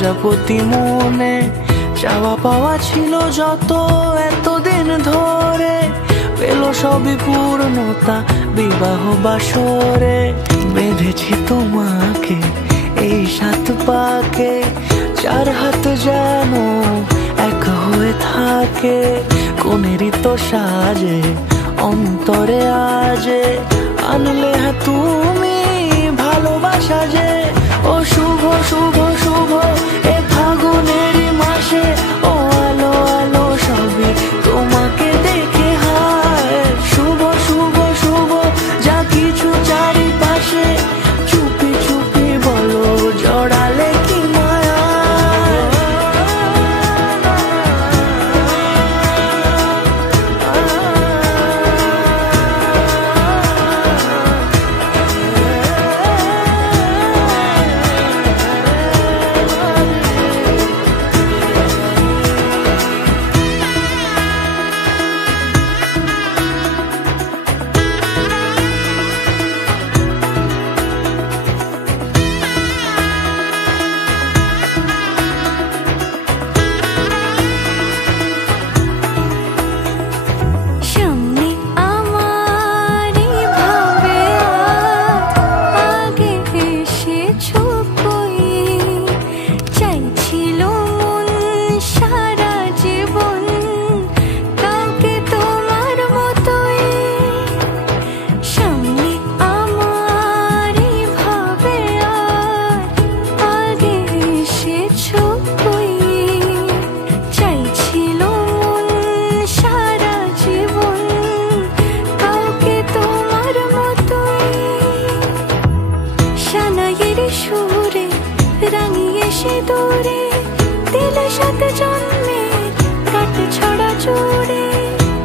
প্রজাপতি মনে চাওয়া পাওয়া ছিল যত এতদিন ধরে, পেল সবই পূর্ণতা বিবাহ বাসরে। বেঁধেছি তোমাকে এই 7 পাকে, 4 হাত যেন এক হয়ে থাকে। কোনেরই তো সাজে অন্তরে আজে, আনলে হ্যাঁ তুমি ভালোবাসা যে। ও শুভ শুভ শুভ এ ফাগুনেরই মাসে, ও আলো আলো সবই তোমাকে দেখে হায়। শুভ শুভ শুভ যা কিছু চারিপাশে, চুপি চুপি বলো জড়ালে কি মায়া।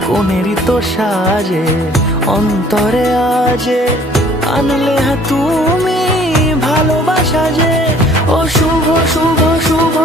কোনেরই তো সাজে অন্তরে আজে, আনলে হ্যাঁ তুমি ভালোবাসা যে। ও শুভ শুভ শুভ